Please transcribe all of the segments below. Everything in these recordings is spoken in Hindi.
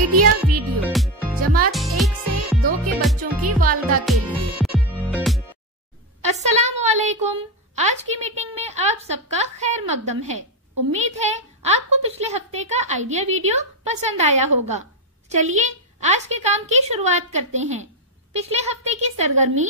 आइडिया वीडियो जमात 1 से 2 के बच्चों की वालदा के लिए। अस्सलामुअलैकुम। आज की मीटिंग में आप सबका खैर मकदम है। उम्मीद है आपको पिछले हफ्ते का आइडिया वीडियो पसंद आया होगा। चलिए आज के काम की शुरुआत करते हैं। पिछले हफ्ते की सरगर्मी,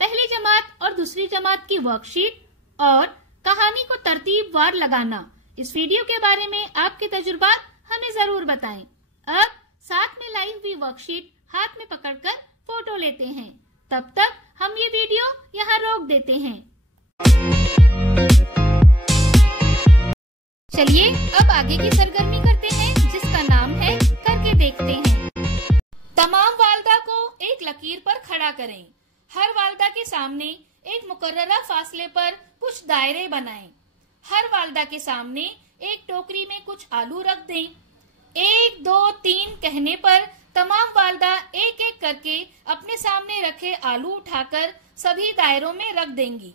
पहली जमात और दूसरी जमात की वर्कशीट और कहानी को तरतीबवार लगाना, इस वीडियो के बारे में आपके तजुर्बात हमें जरूर बताएं। अब साथ में लाई हुई वर्कशीट हाथ में पकड़कर फोटो लेते हैं। तब तक हम ये वीडियो यहाँ रोक देते हैं। चलिए अब आगे की सरगर्मी करते हैं, जिसका नाम है करके देखते हैं। तमाम वालदा को एक लकीर पर खड़ा करें। हर वालदा के सामने एक मुकर्ररा फासले पर कुछ दायरे बनाएं। हर वालदा के सामने एक टोकरी में कुछ आलू रख दें। 1, 2, 3 कहने पर तमाम वालदा एक एक करके अपने सामने रखे आलू उठाकर सभी दायरों में रख देंगी।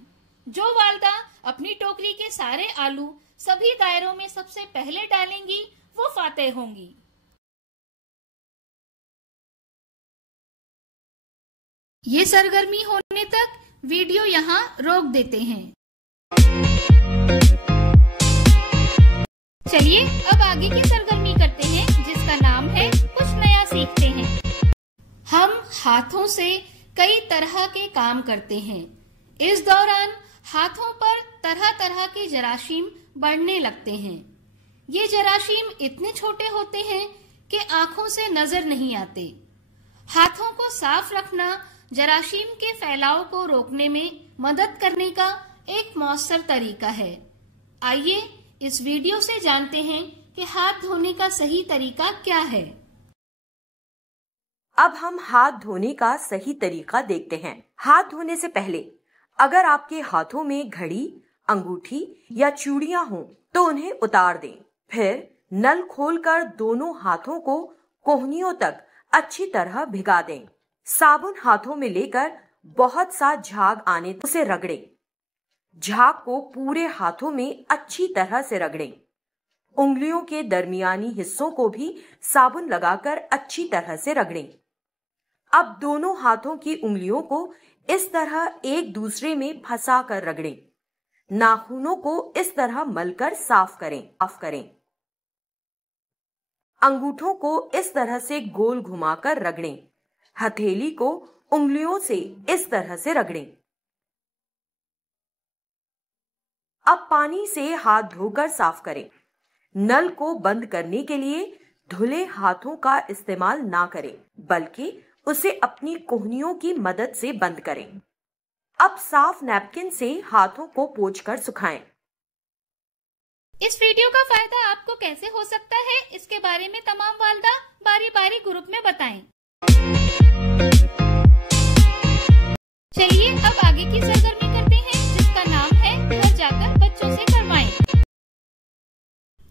जो वालदा अपनी टोकरी के सारे आलू सभी दायरों में सबसे पहले डालेंगी, वो फातेह होंगी। ये सरगर्मी होने तक वीडियो यहाँ रोक देते हैं। चलिए अब आगे की सरगर्मी करते हैं, जिसका नाम है कुछ नया सीखते हैं। हम हाथों से कई तरह के काम करते हैं। इस दौरान हाथों पर तरह तरह के जरासीम बढ़ने लगते हैं। ये जरासीम इतने छोटे होते हैं कि आंखों से नजर नहीं आते। हाथों को साफ रखना जरासीम के फैलाव को रोकने में मदद करने का एक मौसर तरीका है। आइए इस वीडियो से जानते हैं कि हाथ धोने का सही तरीका क्या है। अब हम हाथ धोने का सही तरीका देखते हैं। हाथ धोने से पहले अगर आपके हाथों में घड़ी, अंगूठी या चूड़ियां हों तो उन्हें उतार दें। फिर नल खोलकर दोनों हाथों को कोहनियों तक अच्छी तरह भिगा दें। साबुन हाथों में लेकर बहुत सा झाग आने तक उसे रगड़ें। झाग को पूरे हाथों में अच्छी तरह से रगड़ें। उंगलियों के दरमियानी हिस्सों को भी साबुन लगाकर अच्छी तरह से रगड़ें। अब दोनों हाथों की उंगलियों को इस तरह एक दूसरे में फंसा कर रगड़ें। नाखूनों को इस तरह मलकर साफ करें। अंगूठों को इस तरह से गोल घुमाकर रगड़ें। हथेली को उंगलियों से इस तरह से रगड़ें। अब पानी से हाथ धोकर साफ करें। नल को बंद करने के लिए धुले हाथों का इस्तेमाल ना करें, बल्कि उसे अपनी कोहनियों की मदद से बंद करें। अब साफ नैपकिन से हाथों को पोंछकर सुखाएं। इस वीडियो का फायदा आपको कैसे हो सकता है, इसके बारे में तमाम वालदा बारी बारी ग्रुप में बताएं। चलिए अब आगे की सरगर्मी करते हैं, जिसका नाम है घर जाकर बच्चों से करवाएं।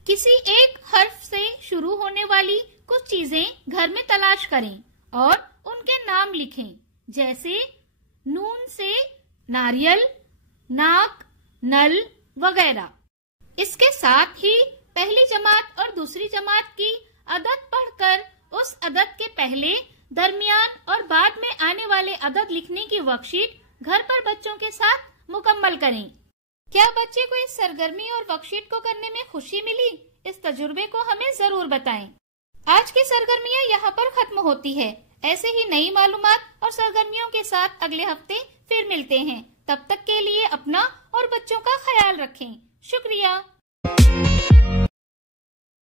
किसी एक हर्फ से शुरू होने वाली कुछ चीजें घर में तलाश करें और उनके नाम लिखें, जैसे नून से नारियल, नाक, नल वगैरह। इसके साथ ही पहली जमात और दूसरी जमात की अदद पढ़कर उस अदद के पहले, दरमियान और बाद में आने वाले अदद लिखने की वर्कशीट घर पर बच्चों के साथ मुकम्मल करें। क्या बच्चे को इस सरगर्मी और वर्कशीट को करने में खुशी मिली? इस तजुर्बे को हमें जरूर बताएं। आज की सरगर्मियां यहाँ पर खत्म होती है। ऐसे ही नई मालूमात और सरगर्मियों के साथ अगले हफ्ते फिर मिलते हैं। तब तक के लिए अपना और बच्चों का ख्याल रखें। शुक्रिया।